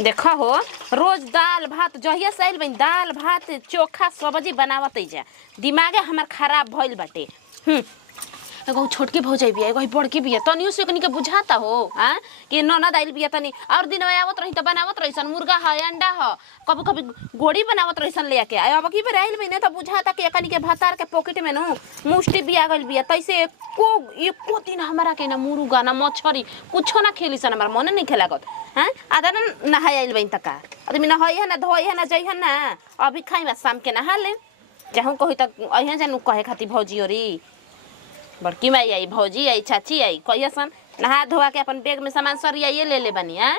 देखा हो रोज दाल भात जहिया से आइल बन दाल भात चोखा सब्जी बनावत जा दिमागे हमार खराब भइल बाटे। एगो छोटकी भौजाई बिया एगो बड़की बिया तनियो से कनी के बुझाता हो हां कि ननद आइल बिया तनी और दिन में आवत रही त बनावत रहीसन मुर्गा है अंडा है कभी कभी गोड़ी बनावत रहीसन लेके अब की बेर आइल बिने त बुझाता कि कनी के भातार के पॉकेट में नु मुष्टि बिया गइल बिया तैसे एको दिन हमरा के ना मुर्गा ना मछरी कुछो ना खेलीसन हमर मन नहीं खेलागत। हां आधा नहाय आइल बइन तका आदमी नहाय है ना धोय है ना जई है ना अभी खाई बा शाम के नहा ले जहू कहि त अहिया जानू कहे खाती भौजी ओरी बड़की माई आई भौजी आई चाची आई कहिया सन नहा धोआ के अपन बैग में सामान सरिया ये ले बनी। हां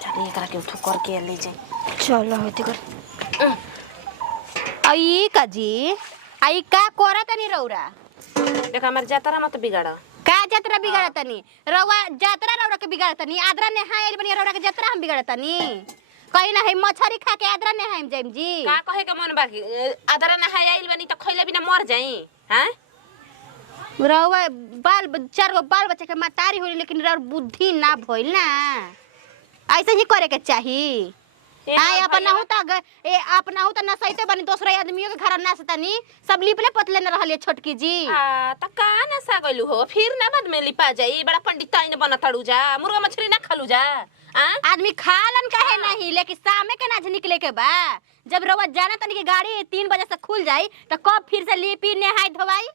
चल एकरा के उठो करके ले जाई चलो होती कर आई काजी आई का कोरा तनी रौरा देख हमर जातरा मत बिगाड़ का जतरा बिगाड़ तनी रौवा जतरा रौरा के बिगाड़ तनी आदरा ने हाय बनी रौरा के जतरा हम बिगाड़ तनी कहीं ना है मछरी खा के आदरा ने हाय जैम जी का कहे के मन बाकी आदरा ना हाय आइल बनी त खइले बिना मर जाई। हां रौवा बाल चार गो बाल बच्चा के मातारी होली लेकिन रौर बुद्धि ना भइल ना ऐसे ही करे के चाहिए। आय अपना होता ना सहिते बनी दूसरा आदमियों के घर ना सतानी सब लिपले पतले न रहले छोटकी जी त का ना सा गइलू हो फिर ना बाद में लिपा जाई बड़ा पंडिताई ने बना तड़ू जा मुर्गा मछली ना खालू जा। आदमी खालन काहे नहीं लेकिन शामे के ना निकले के बा जब रवा जाना तनी की गाड़ी 3 बजे से खुल जाई त कब फिर से लिपी नहाई धोवाई।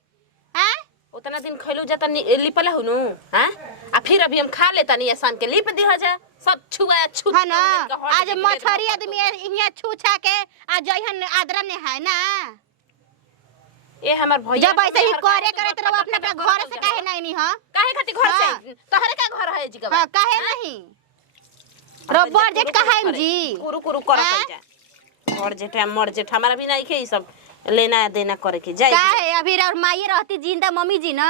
हां उतना दिन खइलू जा त लिपला हुनु। हां आ फिर अभी हम खा लेता नहीं आसान के लिप दिहा जा सब छुआ छू है ना आज मछरी आदमी इहाँ छू छा के आ जइहन आदरा ने है ना ए हमर भैया जब ऐसे ही करे तो अपने घर से काहे नहीं ह काहे खाती घर से तोहरे का घर है जी हां काहे नहीं रोबर जेट कहां जी कुरु कुरु करत जा और जेठ मर जेठ हमारा भी नहीं खे ई सब लेना देना करे के जाई काहे अभी और माई रहती जिंदा मम्मी जी ना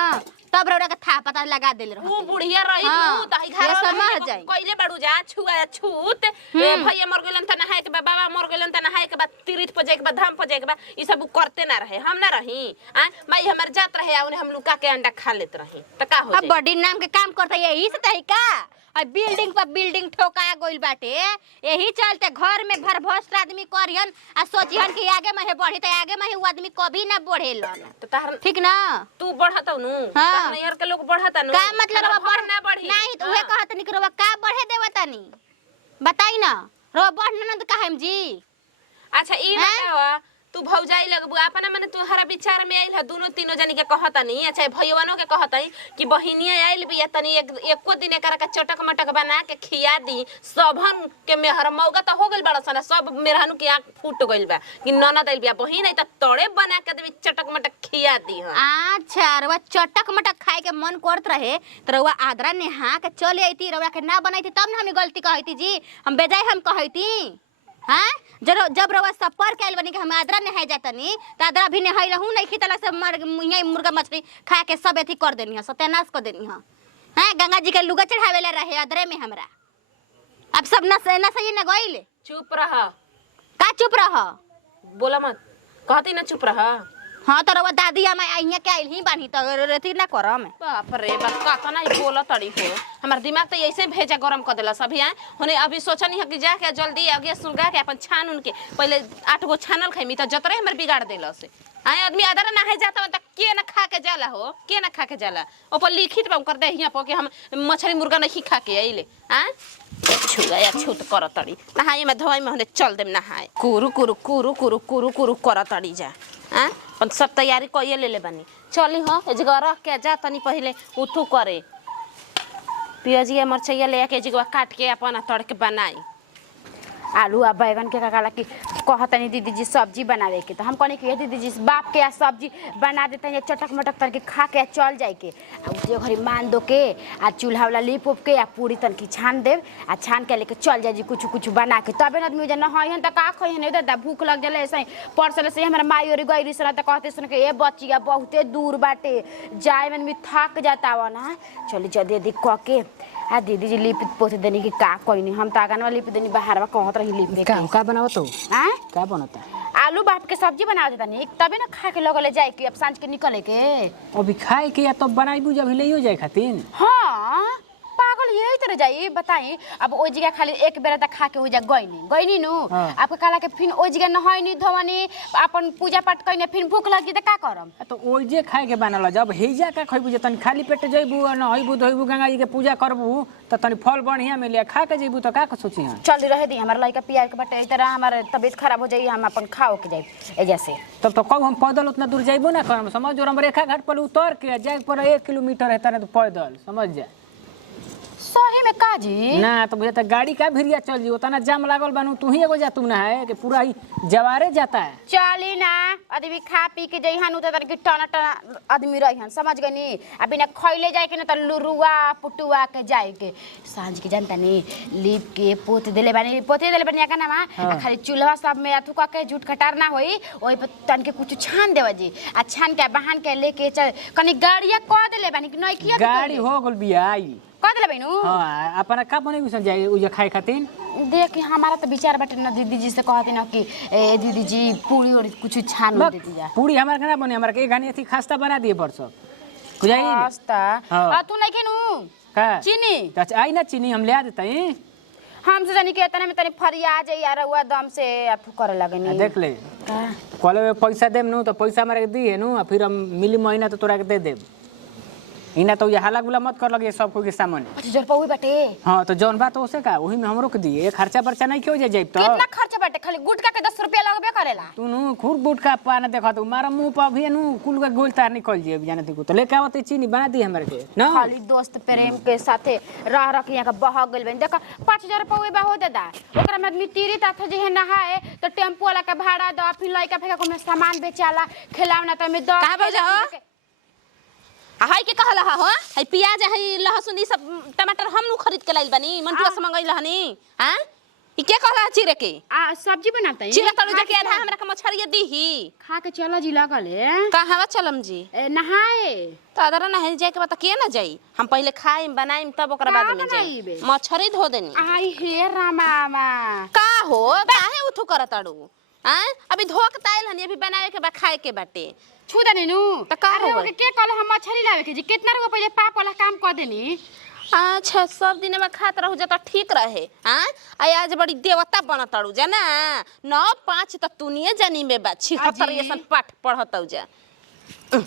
तब रौरा के था पता लगा देले रहती वो बुढ़िया रही तू तही घर समझ जाई कइले बाड़ू जा छुआ छूत भैया मर गेलन त नहाए के बाबा मर गेलन त नहाए के बाद तीर्थ पर जाए के बाद धाम पर जाए के बाद ई सब करते ना रहे हम ना रही। आ माई हमर जात रहे उन्हें हम लुका के अंडा खा लेत रही त का हो जाई बड़ी नाम के काम करता यही से तही का बिल्डिंग पर बिल्डिंग ठोका गइल बाटे यही चलते घर में भरभोस्ट आदमी करियन आ सोचिहन कि आगे में बढ़ी त आगे में वो आदमी कभी ना बढ़ेलन त तार ठीक ना तू बढ़त नु हां यार के लोग बढ़त नु का मतलब बढ़ ना बढ़ी नहीं तो उहे कहत नि कि का बढ़े देवतानी बताई ना रो बढ़ना न काहे हम जी। अच्छा ई बतावा तू भौजाई लगबू अपना माने तू हरा विचार में आइल ह दोनों तीनों जनी के कहता नहीं अच्छा भैयावनो के कहता कि बहिनिया आइल बिया तनी एको दिन एकरा के चटक मटक बना के खिया दी सबन के मेहर मौगा त हो गइल बड़ा सन सब मेहरानू के आंख फूट गइल बा कि ननद आइल बिया बहिन आई त तड़े बना के देबी चटक मटक खिया दी ह। अच्छा रवा चटक मटक खाए के मन करत रहे त रवा आदरा नेहा के चले आईती रवा के ना बनाईती तब ना हम गलती कहती जी हम बेजाय हम कहती। हां जब रवा सफर कैल बनी के हम आदरा नहाय जातनी त आदरा भी नहाई रहू नहीं खितला से मुर्गा मछली खा के सब एथी कर देनी ह सत्यानाश कर देनी ह। हां गंगा जी के लुगा चढ़ावेला रहे आदरे में हमरा अब सब ना सही ना गइल चुप रह का चुप रह बोला मत कहती ना चुप रह। हां त रवा दादी हम आइया के आइल ही बानी त रेती ना करम बाप रे बाप का तना बोला तड़ी हो हमार दिमाग तो ऐसे भेजा गरम कर देला सब यहाँ होने अभी सोचनी है कि जाके जल्दी आगे सुलगा के अपन छान उनके पहले 8 गो छानल खाइमी त जतरे हमर बिगाड़ देला से आए आदमी आदरा ना है जाता त के ना खा के जाला हो के ना खा के जाला ऊपर लिखित बा कर दे हिया पर कि हम मछली मुर्गा नहीं खा के आइले। हां छुआ या छूत कर तड़ी नहाए में धोई में होने चल देम नहाए कुरु कुरु कुरु कुरु कुरु कुरु कर तड़ी जा। हां अपन सब तैयारी कइए ले बानी चली हो ए जगह रख के जा तनी पहले उठू करे पियाजिया मरचैया ले के जगह काट के अपन तड़ के बनाई आलू आ बैगन के काला की कहतनी दीदी जी सब्जी बनावे के तो हम कहनी कि दीदी जी बाप के आ सब्जी बना देते हैं चटक मटक करके खा के चल जाए के आ उसे घरी मान दो के आ चूल्हा वाला लिप उप के आ पूरी तन की छान देव आ छान के लेके चल जाए जी कुछ कुछ बना के तबे आदमी न हन त का खइहन नहीं दादा भूख लग जाला ऐसे परसल से हमरा माई और गइली सन त कहते सन के ए बच्चिया बहुते दूर बाटे जाए में थक जाता व ना चली जल्दी दी क के आ दीदी जी लिप पोछ देनी कि का कोई हम त आगन वाली लिप देनी बाहर कहत रही लिप में का बनावत हो हां का बनता आलू बाप के सब्जी बना देता नहीं तबे ना खा के लगले जाए कि अब सांझ के निकले के अभी खाए के या तब बनाई बुझ अभी ले जाए खातिर। हां पागल चल यही तरह जाई बताई अब ओ जगह खाली एक बेरा तक खा के हो जा गईनी नु आपके काला के फिर ओ जगह नहाइनी धोवनी अपन पूजा पाठ कइने फिर भूख लगी त का करम तो ओइजे खाए के बनल जब हेजा का खइबू जे तनी खाली पेट जइबू न हइबू धइबू गंगा जी के पूजा करबू त तनी फल बढ़िया मिले खा के जइबू त का के सोची हम चल रहे दी हमार लइका पिया के बटे तरह हमार तबीयत खराब हो जाई हम अपन खाओ के जाई एजा से तब तो कब हम पैदल उतना दूर जइबू ना करम समझ जो हम रेखा घाट पर उतर के जाए पर 1 किलोमीटर है तने तो पैदल समझ जा सही में काजी ना तो बुझे त गाड़ी का भिरिया चल जी उतना जाम लागल बानू तू ही एगो जा तू ना है कि पूरा ही जवारे जाता है चली ना आदमी खा पी के जई हन उतर के टना टना आदमी रही हन समझ गनी अब बिना खइले जाए के ना त लुरुआ पुटुआ के जाए के सांझ के जानता नी लीप के पोत देले बानी का नामा खाली चूल्हा सब में अथुका के झूठ खटार ना होई ओई पे तन के कुछ छान देवा जी आ छान के बहान के लेके चल कनी गाड़िया क देले बानी कि नइकिया गाड़ी हो गेल बियाई क देले बानी हां अपना का बने बिसन जाए उजे खाए खातिर देख कि हमारा तो विचार बाटे ना दीदी जी से कहती ना कि ए दीदी जी पूरी और कुछ छान देती जा पूरी हमार खाना बने हमार के गानी थी खास्ता बना दिए पर सब बुझाई खास्ता आ तू नहीं केनु का चीनी अच्छा आई ना चीनी हम ले आ देते हैं हमसे जानी के इतने में तनी फरिया जाई यार हुआ दम से अथु करे लगनी देख ले कॉलेज में पैसा देम नु तो पैसा हमारे के दी है नु फिर हम मिली महीना तो तोरा के दे देब इना तो ये हाला गुला मत कर लगे सब कोई के सामने अच्छा जोर पहुई बाटे हां तो जौन बात ओसे का वही में हमरो के दिए खर्चा बर्चा नहीं क्यों जाए तो कितना खर्चा बाटे खाली गुटका के 10 रुपया लगबे करेला तू नु खूब गुटका पाना देखा तू मारा मुंह पर भी नु कुल का गोल तार निकल जे जाने तू तो लेके आवत चीनी बना दी हमरे के ना खाली दोस्त प्रेम के साथे रह के यहां का बह गेल बन देख 5000 रुपया बा हो देदा ओकरा में आदमी तीरी ता जे है नहाए तो टेम्पो वाला के भाड़ा द फिर लइका फेका को में सामान बेचाला खिलावना त में द कहां बजा हो हाय के कहला हा हो हाय प्याज हाय लहसुन ई सब टमाटर हम नु खरीद के लाइल बानी मनपुआ से मंगइल हनी हां ई के कहला चिरे के आ सब्जी बनाता है चिरे तलु जाके आधा हमरा के मछरिया दीही खा के चलो जी लगल है कहां चलम जी नहाए तो अदर नहाए जाए के बता के ना जाई हम पहले खाइम बनाइम तब ओकरा बाद में जाई मछरी धो देनी आई हे रामा का हो काहे उठो करताड़ू हां अभी धो के ताइल हनी अभी बनावे के बा खाए के बाटे छू देनी नु त का हो अरे के कहले हम मछली लावे के जी कितना रुपया पहले पाप वाला काम कर देनी अच्छा सब दिन में खात रहू जा ठीक रहे हां आज बड़ी देवता बनताड़ू जाना 9-5 त तुनिए जानी में बा 76 ऐसन पाठ पढ़तौ जा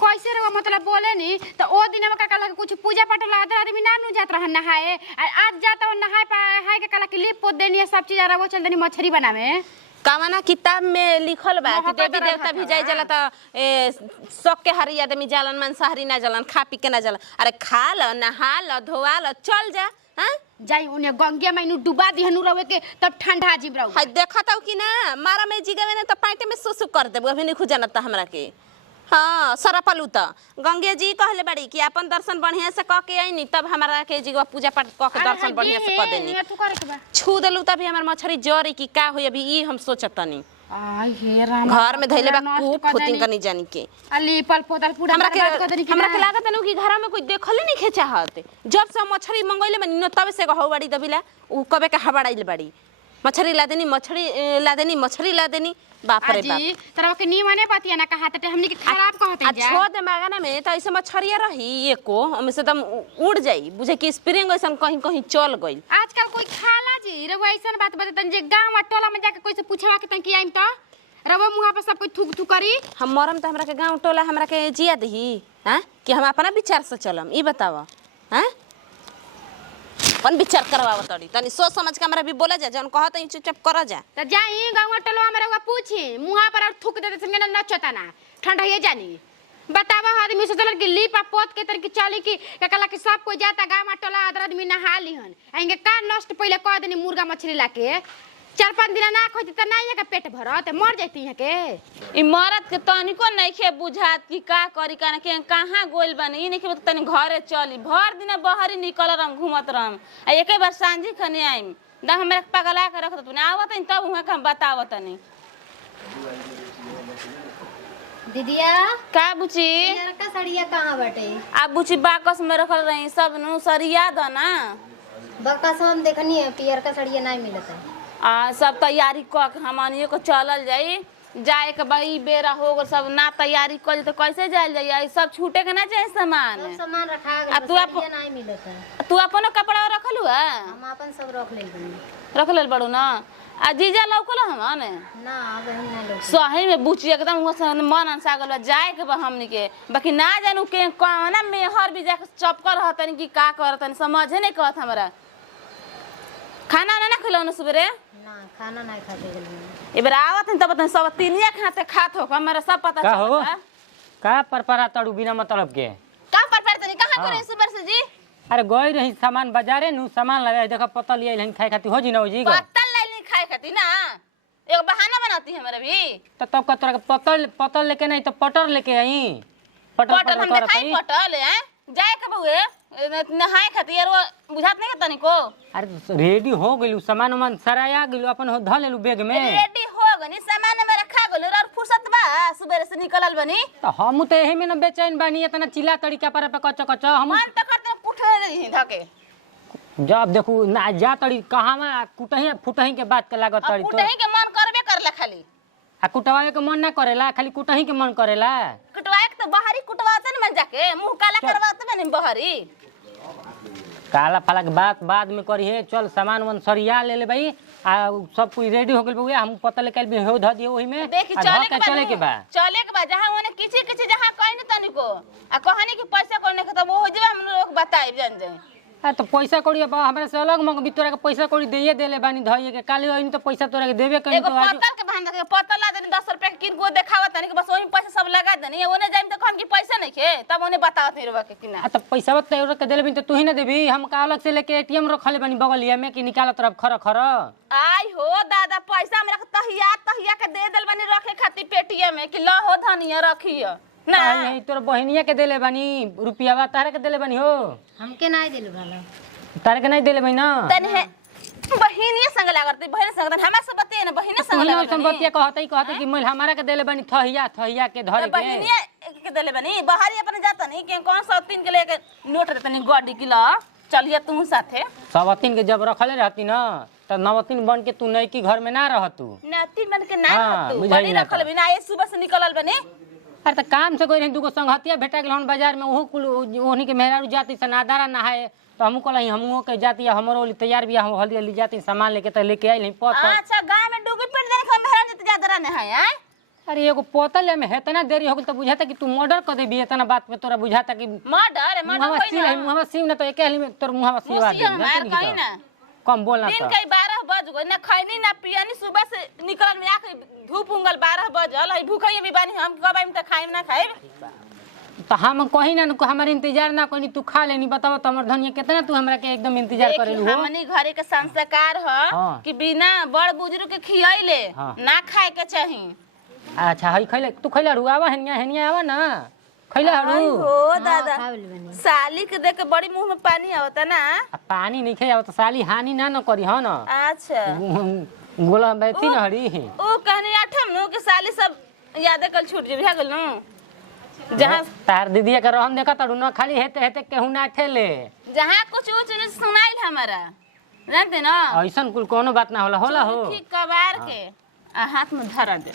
कैसे रे मतलब बोले नी तो ओ दिन में का कहला कुछ पूजा पाठ ला आदमी ना नु जात रहन नहाए आज जाता नहाए हाय के कहला कि लिप पोत देनी सब चीज आ वो चल देनी मछली बनावे कामना किताब में लिखल बा कि देवी देवता भी जाई जाला त सब के हरी आदमी जालन मांसाहारी ना जालन खा पी के ना जालन अरे खा ल नहा ल धोवा ल चल जा हां जाई उन्हें गंगे में डुबा दी हनु रवे के तब ठंडा जीव रहू हाय देखत हो कि ना मारा में जिगवे ने त पाइटे में सुसु कर देब अभी नहीं खुजानत हमरा के हाँ सरपलू त गंगे जी कहले बड़ी कि अपन दर्शन बढ़िया से क के आईनी तब हमरा के जीवा पूजा पाठ क के दर्शन बढ़िया से क देनी छू देलू तभी हमर मछरी जरी की का होई अभी ई हम सोचतनी आई हे राम घर में धइले बा कूट फुतिंग कनी जानी के अली पल पोदल पूरा हमरा के लागत न कि घर में कोई देखले नहीं खेचा हत जब से मछरी मंगइले में न तब से हो बड़ी दबिला उ कबे के हबड़ाइल बड़ी मछरी ला देनी मछरी ला देनी बाप रे बाप जी तरह के नी माने पतिया ना कहा त हमनी के खराब कहते जा छो दे मागाना में त ऐसे मछरिया रही एको हम से दम उड़ जाई बुझे कि स्प्रिंग ऐसन कहीं चल गइल आजकल कोई खाला जी रे ऐसन बात बतन जे गांव टोला में जाके कोई से पूछवा के तन कि आइम त रवा मुहा पर सब कोई थुक थुक करी हम मरम त हमरा के गांव टोला हमरा के जिया दही हां कि हम अपना विचार से चलम ई बतावा हां अपन विचार करवाव तड़ी तनी सोच समझ के हमरा भी बोला जा जन कहत ई चुपचाप कर जा त जाई गांव टोला हमरा वा पूछी मुहा पर और थुक देते संगे न नचता ना ठंडा ये जानी बतावा आदमी सोचल कि लीपा पोत के तर की चाली की कहला कि सब कोई जाता गांव टोला आदर आदमी नहा लिहन आएंगे का नष्ट पहले कह देनी मुर्गा मछली लाके 4-5 दिन ना खोती त नहीं का पेट भरत मर जाती है के ई मरद के तनिको नहीं खे बुझात कि का करी का के कहां गोइल बने ई नहीं के तनी घरे चली भर दिन बहरी निकल रम घूमत रम आ एके बार सांझी खने आइम दा हमरा पगला के रखत तू आवत तब उहा का बतावत नहीं दीदिया का बुची यार का सड़िया कहां बाटे आ बुची बाकस में रखल रही सब नु सरिया द ना बकस हम देखनी है पियर का सड़िया नहीं मिलता है आ सब तैयारी क के हमनियो को चलल जाई जाए के भाई बेरा हो गल सब ना तैयारी कर तो कैसे जायल जाइए सब छूटे के ना चाहे सामान सब सामान रखा आ गए तू सड़िया नहीं मिलत है। तू अपन कपड़ा रखलू है हम अपन सब रख ले बनी। रख लेल बड़ू ना आ जीजा लौकल हमन ना बहन ना लोग सही में बुची एकदम हुआ से मन अनसा गल बा जाए के बा हमनी के बाकी ना जानू के कौना मेहर भी जाके चपकर रहतन कि का करतन समझे नहीं कहत हमरा खाना ना खिलौने सुबेरे ना खाना नहीं खाते गए। एबर आवत हैं तब सब तीनिया खाते खात हो हमरा सब पता का हो चलता का परपरा तड़ू बिना मतलब के का पर तनी कहां करे सुबर से जी अरे गई रही सामान बाजारे नु सामान लगा देखो पता लिया इलन खाए खाती हो जी ना हो जी पत्तल नहीं खाए खाती ना एक बहाना बनाती है मेरा भी तो तब का तोरा के पतल लेके नहीं तो पटर लेके आई पटल हम देखाई पटल है जाए के बउए नहाए खाती यार बुझात नहीं तनी को अरे रेडी हो गेलू सामान उमान सराया गेलू अपन हो ध लेलू बैग में रेडी हो गनी सामान में रखा गलो और फुर्सत बा सुबह से निकलल बनी तो हम तो यही में न बेचैन बानी इतना चिल्ला तरीका पर कच कच हम मन तो करते कुठे रही धके जब देखू ना जा तड़ी कहां कुटही फुटही के बात के लागत तड़ी तो कुटही के मन करबे करला खाली आ कुटवावे के मन ना करेला खाली कुटही के मन करेला कुटवाए के तो बाहरी कुटवाते न मन जाके मुंह काला करवाते न बाहरी काला फाला के बात बाद में करी है चल सामान वन सरिया ले ले भाई आ सब कुछ रेडी हो गेल बउआ हम पता लेके भी हो ध दिए ओही में देखी आ धऽ के चले के बा चले के बा जहां ओने किछि किछि जहां कहि न तनिको आ कहानी की पैसा कोने के तो वो हो जेबे हम लोग बताई जान जाए आ तो पैसा कौड़ी अब हमरा से अलग मंगबी तोरा के पैसा कौड़ी देइए देले बानी धइए के काली ओइन तो पैसा तोरा के देबे कहीं एगो तो आज पत्तल के बहान के पत्तल ला देनी 10 रुपया के किन को देखावा तनी के बस ओही पैसा सब लगा देनी ओने जाइम त कहन की पैसा नहीं के तब ओने बतावत नहीं रवा के किना आ तो पैसा बत तोरा के देले बिन तो तू ही ना देबी हम का अलग से लेके एटीएम रखले बानी बगलिया में कि निकाल तरफ खर खर आई हो दादा पैसा हमरा के तहिया के दे देल बानी रखे खातिर पेटीएम में कि ल हो धनिया रखियो ना यही तोर बहनिया के देले बानी रुपया तारे के देले बानी हो हमके नहीं दिल वाला तारे के नहीं देले बानी ना तन है बहिनिया संग लागत बहिन संग हमरा से बते न बहिने संग तू लागत ही बतिया कहते कि मैं हमारा के देले बानी थहिया के धरे के बहिनिया के देले बनी बाहरी अपन जाता नहीं कि कौन सा 3 के लेके नोट देतनी गाड़ी की ला चलिए तू साथे सवतीन के जब रखले रहती ना तो नवतीन बन के तू नई की घर में ना रहतू नातिन बन के ना हाँ, तू बुझाई बड़ी ना रखल बिना ये सुबह से निकलल बनी अरे तो काम से कोई दूगो संगहतिया भेटा गेल हन बाजार में ओहो कुल ओहनी के मेहरारू जाती सनादारा नहाए तो हमको कहला हमो के जाती हमरो लिए तैयार भी हम हल्दी हल्दी जाती सामान लेके तो लेके आई नहीं पत अच्छा गांव में डूबी पिट देने के मेहरा जत ज्यादा रहने है अरे एगो पोतल में हेतना देरी हो गेल तो बुझाता कि तू मर्डर कर देबी इतना बात पे तोरा बुझाता कि मर्डर मुहावा सीव ना तो एक हेली में तोर मुहावा सीवा दे मार कहीं ना कम बोलना दिन तो कई 12 बज गए ना खैनी ना पियनी सुबह से निकल में आके धूप उंगल 12 बजल है भूखई भी बानी हम कब आइम त खाइम ना खाइम तो हम कहीं ना हमारे इंतजार ना कोनी तू खा लेनी बताओ तो हमर धनिया कितना तू हमरा के एकदम इंतजार करेलू हो हमनी घरे के संस्कार ह हाँ। कि बिना बड़ बुजुर्ग के खियाइले हाँ। ना खाए के चाही अच्छा हई खैले तू खैला रुआवा हेनिया आवा ना खैला आई हरु हो दादा खा ले बनी। साली के देख के बड़ी मुंह में पानी आवता ना आ पानी नहीं खाया तो साली हानि ना न करी ह ना अच्छा गोला बैठी न हरी ओ कहनी आठम नु के साली सब याद कल छूट जे भे गेल नु जहां तार दीदिया के रहन देखा तड़ू न खाली हेते हेते केहू ना ठेले जहां कुछ ऊंच नीच सुनाइल हमारा जानते ना ऐसन कुल कोनो बात ना होला हो ठीक कबार के आ हाथ में धरा दे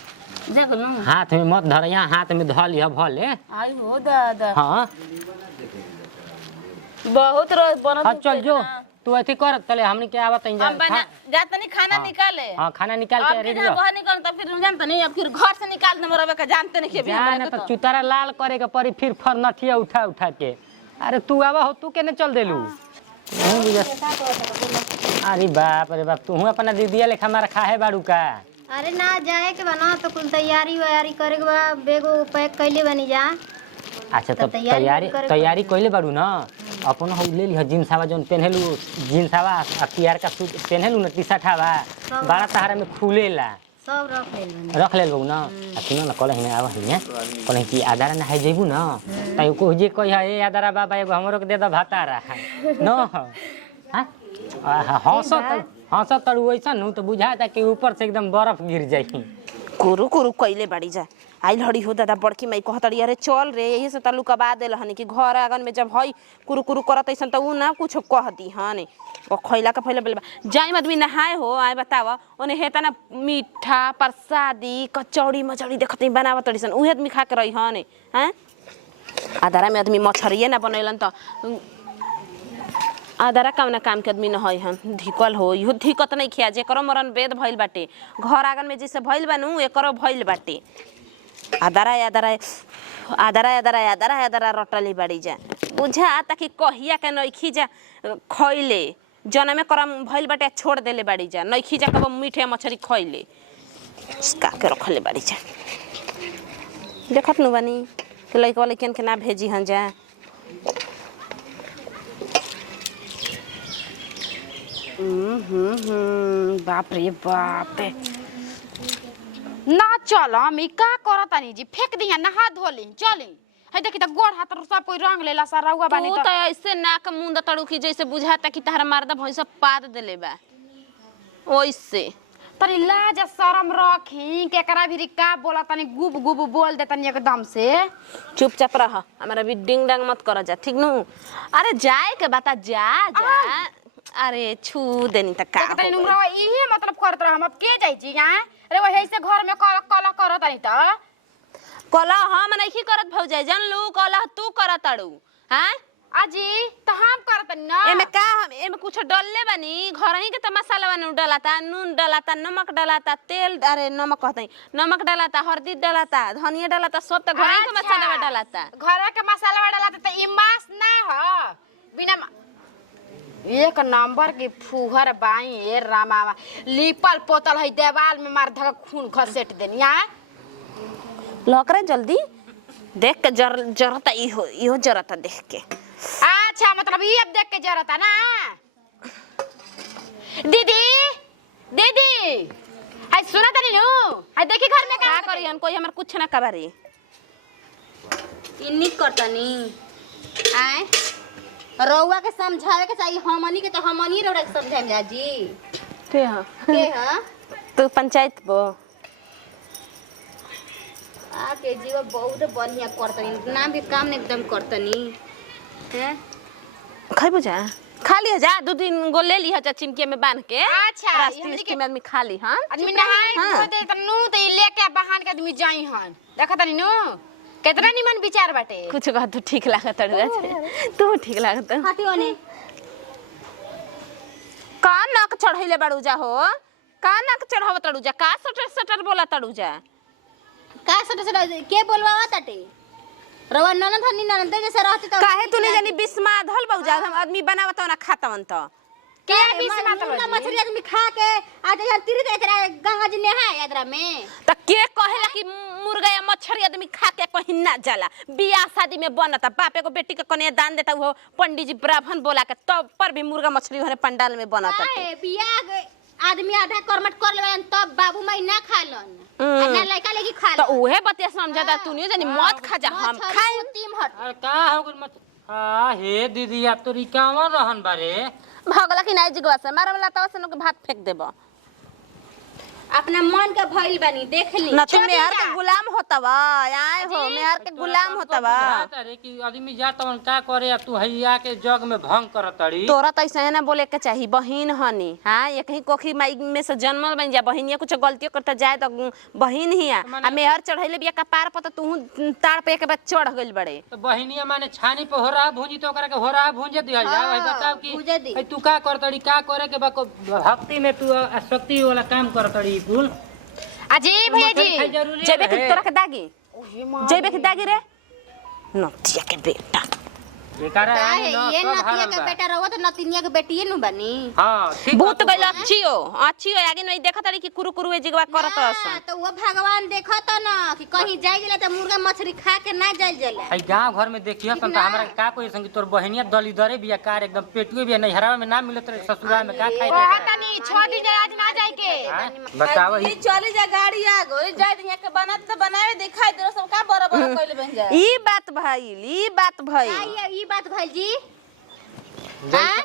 जगल नु हाथ में मत धर यहाँ हाथ में धल लिया भले आई हो दादा हाँ बहुत रोज बनत हाँ चल जो तू अथी कर तले हमनी के आवत हम बना जात नहीं खाना निकाले हाँ खाना निकाल अब के फिर रेडी जहाँ बाहर निकल तब फिर जानते नहीं अब फिर घर से निकाल दे मरवे का जानते नहीं के जाने तो चुतारा लाल करे के परी फिर फर नठिया उठा के अरे तू आवा हो तू केने चल देलू नहीं बुझा अरे बाप तू अपना दीदिया लेखा मारा खाए बाड़ू का अरे ना जाए के बना तो कुल तैयारी वैयारी करे के बा बेगो पैक कैले बनी जा अच्छा तो तब तैयारी करे तैयारी कइले बाड़ू ना अपन हो ले लिह जींसावा जोन पहनलू जींसावा आ पियर का सूट पहनलू ना टी-शर्टवा बड़ा सहारा में खुलेला सब रख ले बनी रख ले ना आ सुनो ना कल हिने आवा हिने कल कि आधारा ना है जेबू ना तै को जे कहि ए आधारा बाबा एगो हमरो के दे द भातारा न हां हंसत तड़ू ऐसा नु तो बुझाता कि ऊपर से एकदम बर्फ गिर जाई कुरु कुरु कइले बाड़ी जा आई लड़ी हो दादा बड़की माई कहतड़ी अरे चल रे यही से तलू कबा देल हनी कि घर आंगन में जब हई कुरु कुरु करत ऐसन त उ ना कुछ कह दी हने ओ खइला के पहले बेलबा जाई आदमी नहाए हो आए बताव ओने हेता ना मीठा प्रसादी कचौड़ी मचौड़ी देखतई बनावत तड़ीसन उहे आदमी खा के रही हने हैं आधारा में आदमी मछरिए ना बनैलन त आधारा कौना काम के आदमी न हई हन धिकल हो इहो धिकत नहीं खिया जेकरो मरन वेद भइल बाटे घर आंगन में जैसे भइल बानू एकरो भइल बाटे आधारा आधारा आधारा आधारा आधारा आधारा रटली बाड़ी जा बुझा ताकि कहिया के नइखी जा खइले जनमे करम भइल बाटे छोड़ देले बाड़ी जा नइखी जा कब मीठे मछरी खइले का के रखले बाड़ी जा देखत नु बानी के लइका वाले के ना भेजी हन जा बाप रे बाप ना चल हम का करतानी जी फेंक दिया नहा धोली चली है देखी त गोड़ हाथ सब कोई रंग लेला सारा हुआ बानी तू त ऐसे नाक मुंद तड़ू की जैसे बुझाता कि तहरा मर्दा भैंस पाद देले बा ओइसे तनी लाज शरम रखी केकरा भी का बोला तनी गुब गुब बोल दे तनी एकदम से चुपचाप रह हमारा भी डिंग डांग मत कर जा ठीक नु अरे जाए के बता जा जा अरे छू देनी त का तनी नुमरा इहे मतलब करत रह हम अब के जाई जी हां अरे वही से घर में कला करत तनी त कला हम नहीं करत भौजाई जान लू कला तू करत ताड़ू हैं अजी त हम करत न एमे का हम एमे कुछ डलले बानी घर ही के त मसाला बानी डलाता नून डलाता नमक डलाता तेल अरे नमक कहतई नमक डलाता हल्दी डलाता धनिया डलाता सब त घर ही के मसाला में डलाता घर के मसाला डलाता त ई मास ना ह बिना एक नंबर की फुहर बाई ए रामा लिपल पोतल है देवाल में मार धक खून घसेट देनी आ लकरे जल्दी देख के जरता इहो जरता देख के अच्छा मतलब ये अब देख के जरता ना दीदी दीदी हाय सुना तनी नु हाय देखी घर में का करियन कोई हमर कुछ ना कबारी इन्नी करतनी आए रउआ के समझावे के चाहिए हमनी के तो हमनी रउआ के समझाएम जा जी के हां के ह तू पंचायत बो आके जीव बहुत बढ़िया करतनी ना भी काम एकदम करतनी हैं खाई बुझा खा लिया जा दो दिन गो ले लिया जा चिमके में बांध के अच्छा, रास्ते में आदमी खा ली हां आदमी नहाए धो दे त नु त लेके बहान के आदमी जाई हन देखत तनी नु कितना निमन विचार बाटे कुछ कह तू ठीक लागत तू ठीक लागत हटियो ने का नाक चढ़ैले बाड़ू जा हो का नाक चढ़ाव तड़ू जा का सटर सटर बोला तड़ू जा का सट के बोलवावा ताटे रवा ननद हनी ननद जैसे रहती तो काहे तूने जानी बिस्मा धल बौजा हम आदमी बनावत ना खातवन त के बिस्मा तो मछली आदमी खा के आज यहाँ तिरी एकरा गंगा जी नहाए यात्रा में त के कहेला कि मुर्गा या मछली आदमी खा के कहीं ना जाला बियाह शादी में बनता बापे को बेटी के कन्या दान देता वो पंडित जी ब्राह्मण बोला के तब पर भी मुर्गा मछली होने पंडाल में बनता ए बियाह आदमी आधा कर्मठ कर लेवन तब बाबू माई ना खालन ना लड़का लड़की खा त उहे बतिया समझाता तू नहीं जानी मत खा जा हम खाए तीम हट अरे का हो गइल मत हे दीदी आप तो रिकावा रहन बारे भगला कि नहीं जिगवा से मारे वाला तवा से नो के भात फेंक देबो अपना मन के भइल बानी देख ली ना तुम मेहर के गुलाम होतवा आए हो मेहर के गुलाम होतवा अरे कि आदमी जात मन का करे अब तू हैया के जग में भंग करतड़ी तोरा त ऐसे ना बोले के चाहिए बहिन हनी हां ये कहीं कोखी माई में से जन्मल बन जा बहिनिया कुछ गलती करता जाए त बहिन ही आ मेहर चढ़ैले बिया कपार पर त तू ताड़ पे के बाद चढ़ गइल बड़े तो बहिनिया माने छानी पे होरा भूंजी तो ओकरा के होरा भूंजे दिहल जा भाई बताओ भूंजे दी। कि तू का करतड़ी का करे के बा भक्ति में तू शक्ति वाला काम करतड़ी कुल अजी भैया जी जेबे के तोरा के दागी जेबे के दागी रे नतिया के बेटा बेकार काहे ये नतिया के बेटा रहो तो नतिनिया के बेटी नु बनी हां ठीक भूत गइल अच्छियो आगे नहीं देखत रही कि कुरु कुरु जिगवा करत असन तो वो भगवान देखत ना कि कहीं जाई गेला त मुर्गा मछली खा के ना जाई जाला आई गांव घर में देखियो त हमरा का कोई संग तोर बहिनिया दलीदरे बिया कार एकदम पेटुए बिया नहीं हरावा में ना मिलत रे ससुराल में का खाई दे तनी 6 दिन आज ना जाए के बताओ ई चली जा गाड़ी आ गई जाय दिया के बनत त बनावे दिखाई दे सब का बराबर कइले बन जा ई बात भइल ई बात भइल जी हां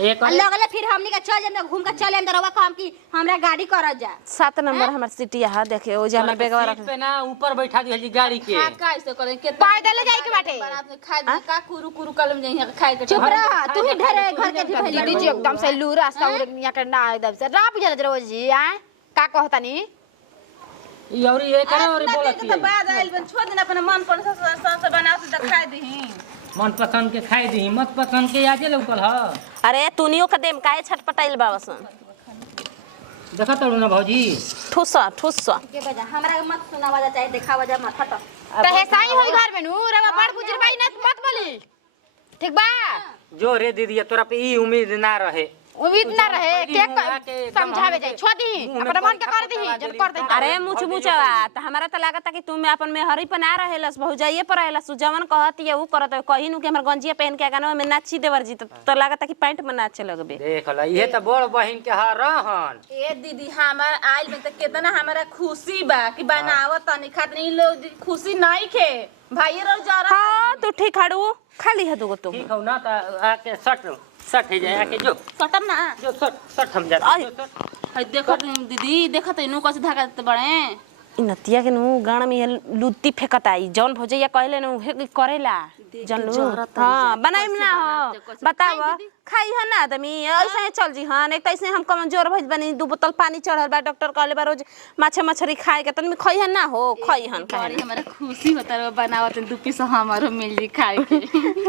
एक आ लगले फिर हमनी के चल जाम घूम के चल आम रउआ कहम कि हमरा गाड़ी कर जा 7 नंबर हमर सिटिया है देखे ओ जे हमर बेगवा रख सीट पे ना ऊपर बैठा दी हजी गाड़ी के का कैसे करे के पैदल जाए के बाटे बारात में खाए दे का कुरु कुरु कलम जइया खाए के चुप रह तू ही ढेरे घर के ढेरे दीदी जी एकदम से लूरा सौरनिया के ना एकदम से राप जरा रोज जी आए का कहतानी ई औरी एक और बोलती तो बाद आइल बन छोड़ दिन अपन मन पर से बना के खाए दही मन पसंद के खाई दी मत पसंद के आजे लौकल ह अरे तूनियो के देम काहे छटपटाइल बावसन देखत तड़ू ना भौजी ठुस के बजा हमरा के मत सुनावा जा चाहे देखावा जा मत हट तो हे साई होई घर में नु रवा बड़ गुजर बाई ना मत बोली ठीक बा जो रे दीदी तोरा पे ई उम्मीद ना रहे उम्मीद ना रहे के समझावे जाई छोड़ दी अपना मन के कर दी जन कर दे अरे मुचवा त हमरा त लागत कि तुम अपन में हरी पर ना रहेलस भौजाइए पर रहेलस जवन कहती है ऊ करत कहीं नु के हमर गंजिया पहन के गाना में नाची देवर जी त लागत कि पैंट में नाचे लगबे देख ल इहे त बड़ बहिन के ह रहन ए दीदी हमार आइल में त कितना हमरा खुशी बा कि बनावत तनी खातनी लोग खुशी नहीं खे भाई रो जा रहा हां तू ठीक हड़ू खाली है दुगो तू ठीक हो ना त आके सट ही जाए आके जो सटम ना जो सट हम जा अरे। हई देखत दीदी देखत नु कैसे धागा देते बड़े इ नतिया के नु गाना में लुत्ती फेकत आई जौन भौजैया कहले नु हे करेला जनलू हां बनाई ना हो बताव खाई है ना आदमी ऐसे चल जी हां एक तैसे हम कमजोर भइल बनी 2 बोतल पानी चढ़ल बा डॉक्टर कहले बा रोज माछे मछली खाए के तनी खई है ना हो खई हन बड़ी हमरा खुशी होता रे बनावत 2 पीस हमारो मिल जी खाए के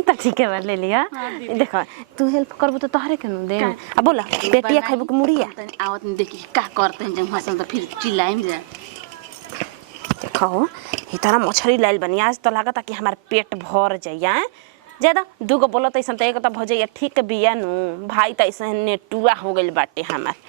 त ठीक है ले लिया देखो तू हेल्प करबू तो तोहरे के नु दे आ बोला पेटिया खाइबू के मुड़िया तनी आवत देखी का करते हैं जब हसन तो फिर चिल्लाइम जा देखो इतना मछली लाइल बनी आज तो लागत कि हमार पेट भर जाइए ज्यादा दूगो बोलत ऐसा तो एक तो भौजैया ठीक बिया नु भाई तो ऐसा नेटुआ हो गइल बाटे हमार